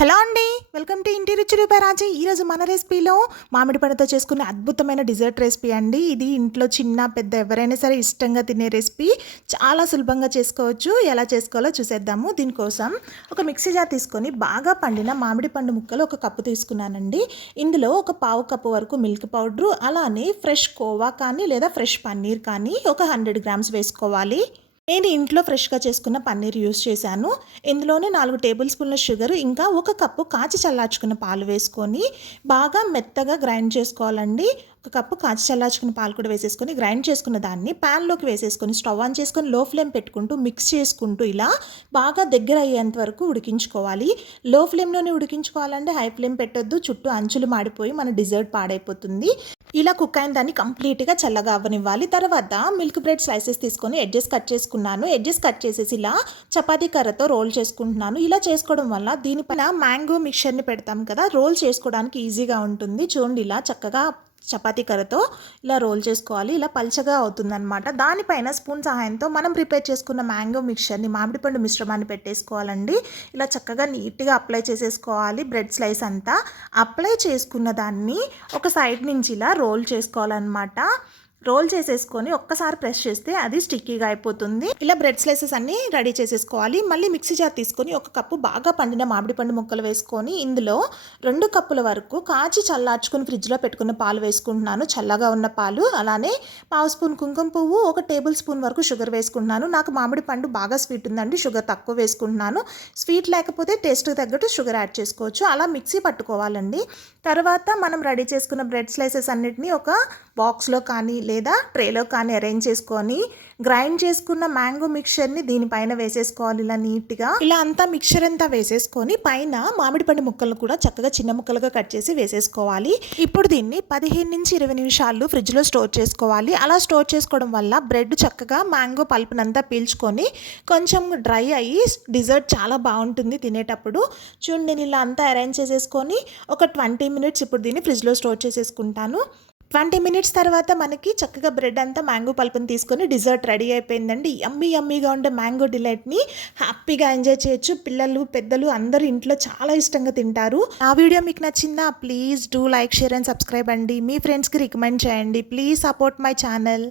Hello అండి, welcome to ఇంటి రుచులు బై రాజీ. ఈరోజు మన రెసిపీలో మామిడి పండుతో చేసుకునే అద్భుతమైన డిజర్ట్ రెసిపీ అండి. ఇది ఇంట్లో చిన్న పెద్ద ఎవరైనా సరే ఇష్టంగా తినే రెసిపీ. చాలా సులభంగా చేసుకోవచ్చు. ఎలా చేసుకోవాలో చూసేద్దాము. దీనికోసం ఒక మిక్సీ జార్ తీసుకొని బాగా పండిన మామిడి పండు ముక్కలు ఒక కప్పు తీసుకున్నానండి. ఇందులో ఒక పావు కప్పు వరకు మిల్క్ పౌడరు, అలానే ఫ్రెష్ కోవా కానీ లేదా ఫ్రెష్ పన్నీర్ కానీ ఒక 100 గ్రామ్స్ వేసుకోవాలి. నేను ఇంట్లో ఫ్రెష్గా చేసుకున్న పన్నీర్ యూస్ చేశాను. ఇందులోనే 4 టేబుల్ స్పూన్ల షుగర్, ఇంకా ఒక కప్పు కాచి చల్లార్చుకున్న పాలు వేసుకొని బాగా మెత్తగా గ్రైండ్ చేసుకోవాలండి. ఒక కప్పు కాచి చల్లార్చుకున్న పాలు కూడా వేసేసుకొని గ్రైండ్ చేసుకున్న దాన్ని ప్యాన్లోకి వేసేసుకొని స్టవ్ ఆన్ చేసుకొని లో ఫ్లేమ్ పెట్టుకుంటూ మిక్స్ చేసుకుంటూ ఇలా బాగా దగ్గర అయ్యేంత వరకు ఉడికించుకోవాలి. లో ఫ్లేమ్లోనే ఉడికించుకోవాలంటే హై ఫ్లేమ్ పెట్టొద్దు, చుట్టూ అంచులు మాడిపోయి మన డిజర్ట్ పాడైపోతుంది. ఇలా కుక్ అయిన దాన్ని కంప్లీట్గా చల్లగా అవ్వనివ్వాలి. తర్వాత మిల్క్ బ్రెడ్ స్లైసెస్ తీసుకొని ఎడ్జెస్ కట్ చేసుకున్నాను. ఎడ్జెస్ కట్ చేసేసి ఇలా చపాతీ కర్రతో రోల్ చేసుకుంటున్నాను. ఇలా చేసుకోవడం వల్ల దీనిపైన మ్యాంగో మిక్చర్ని పెడతాం కదా, రోల్ చేసుకోవడానికి ఈజీగా ఉంటుంది. చూడండి, ఇలా చక్కగా చపాతీ కర్రతో ఇలా రోల్ చేసుకోవాలి. ఇలా పల్చగా అవుతుందన్నమాట. దానిపైన స్పూన్ సహాయంతో మనం ప్రిపేర్ చేసుకున్న మ్యాంగో మిక్చర్ని, మామిడిపండు మిశ్రమాన్ని పెట్టేసుకోవాలండి. ఇలా చక్కగా నీట్గా అప్లై చేసేసుకోవాలి. బ్రెడ్ స్లైస్ అంతా అప్లై చేసుకున్న దాన్ని ఒక సైడ్ నుంచి ఇలా రోల్ చేసుకోవాలన్నమాట. రోల్ చేసేసుకొని ఒక్కసారి ప్రెస్ చేస్తే అది స్టిక్కీగా అయిపోతుంది. ఇలా బ్రెడ్ స్లైసెస్ అన్ని రెడీ చేసేసుకోవాలి. మళ్ళీ మిక్సీ జార్ తీసుకొని ఒక కప్పు బాగా పండిన మామిడి పండు ముక్కలు వేసుకొని ఇందులో 2 కప్పుల వరకు కాచి చల్లార్చుకొని ఫ్రిడ్జ్లో పెట్టుకున్న పాలు వేసుకుంటున్నాను, చల్లగా ఉన్న పాలు. అలానే పావు స్పూన్ కుంకుమ పువ్వు, 1 టేబుల్ స్పూన్ వరకు షుగర్ వేసుకుంటున్నాను. నాకు మామిడి పండు బాగా స్వీట్ ఉందండి, షుగర్ తక్కువ వేసుకుంటున్నాను. స్వీట్ లేకపోతే టేస్ట్కి తగ్గట్టు షుగర్ యాడ్ చేసుకోవచ్చు. అలా మిక్సీ పట్టుకోవాలండి. తర్వాత మనం రెడీ చేసుకున్న బ్రెడ్ స్లైసెస్ అన్నిటినీ ఒక బాక్స్లో కానీ లేదా ట్రేలో కానీ అరేంజ్ చేసుకొని గ్రైండ్ చేసుకున్న మ్యాంగో మిక్చర్ని దీనిపైన వేసేసుకోవాలి. ఇలా నీట్గా ఇలా అంతా మిక్చర్ అంతా వేసేసుకొని పైన మామిడి పండు ముక్కలను కూడా చక్కగా చిన్న ముక్కలుగా కట్ చేసి వేసేసుకోవాలి. ఇప్పుడు దీన్ని 15 నుంచి 20 నిమిషాలు ఫ్రిడ్జ్లో స్టోర్ చేసుకోవాలి. అలా స్టోర్ చేసుకోవడం వల్ల బ్రెడ్ చక్కగా మ్యాంగో పల్పునంతా పీల్చుకొని కొంచెం డ్రై అయ్యి డిజర్ట్ చాలా బాగుంటుంది తినేటప్పుడు. చూడండి, నేను ఇలా అంతా అరేంజ్ చేసేసుకొని ఒక 20 మినిట్స్ ఇప్పుడు దీన్ని ఫ్రిడ్జ్లో స్టోర్ చేసేసుకుంటాను. 20 మినిట్స్ తర్వాత మనకి చక్కగా బ్రెడ్ అంతా మ్యాంగో పల్పుని తీసుకొని డిజర్ట్ రెడీ అయిపోయిందండి. యమ్మీగా ఉండే మ్యాంగో డిలైట్ని హ్యాపీగా ఎంజాయ్ చేయొచ్చు. పిల్లలు పెద్దలు అందరూ ఇంట్లో చాలా ఇష్టంగా తింటారు. ఆ వీడియో మీకు నచ్చిందా? Please do like, share and subscribe అండి. మీ ఫ్రెండ్స్కి రికమెండ్ చేయండి. Please support my channel.